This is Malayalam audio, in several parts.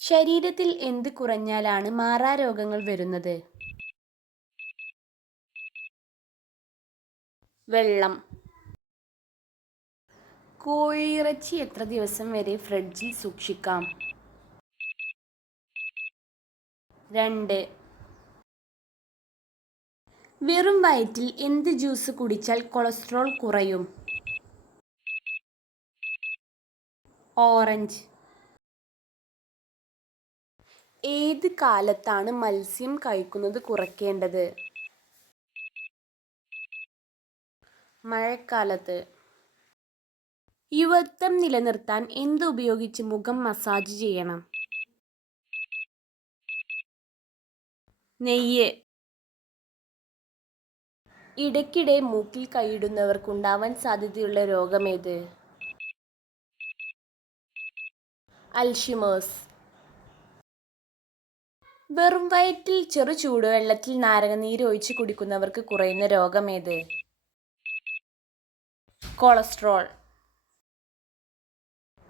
ശരീരത്തിൽ എന്ത് കുറഞ്ഞാലാണ് മാറാരോഗങ്ങൾ വരുന്നത്? വെള്ളം. കോഴിയിറച്ചി എത്ര ദിവസം വരെ ഫ്രിഡ്ജിൽ സൂക്ഷിക്കാം? 2. വെറും വയറ്റിൽ എന്ത് ജ്യൂസ് കുടിച്ചാൽ കൊളസ്ട്രോൾ കുറയും? ഓറഞ്ച്. ഏത് കാലത്താണ് മത്സ്യം കഴിക്കുന്നത് കുറയ്ക്കേണ്ടത്? മഴക്കാലത്ത്. യുവത്വം നിലനിർത്താൻ എന്ത് ഉപയോഗിച്ച് മുഖം മസാജ് ചെയ്യണം? നെയ്യ്. ഇടയ്ക്കിടെ മൂക്കിൽ കൈയിടുന്നവർക്കുണ്ടാവാൻ സാധ്യതയുള്ള രോഗമേത്? അൽഷിമേഴ്സ്. വെറും വയറ്റിൽ ചെറു ചൂടുവെള്ളത്തിൽ നാരങ്ങനീര് ഒഴിച്ച് കുടിക്കുന്നവർക്ക് കുറയുന്ന രോഗമേത്? കൊളസ്ട്രോൾ.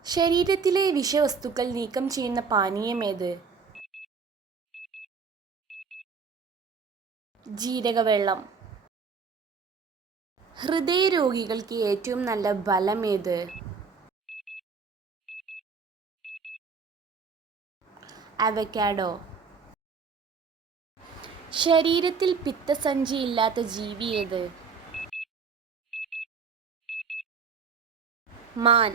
ശരീരത്തിലെ വിഷവസ്തുക്കൾ നീക്കം ചെയ്യുന്ന പാനീയമേത്? ജീരകവെള്ളം. ഹൃദയരോഗികൾക്ക് ഏറ്റവും നല്ല ഫലമേത്? അവക്കാഡോ. ശരീരത്തിൽ പിത്തസഞ്ചി ഇല്ലാത്ത ജീവി ഏത്? മാൻ.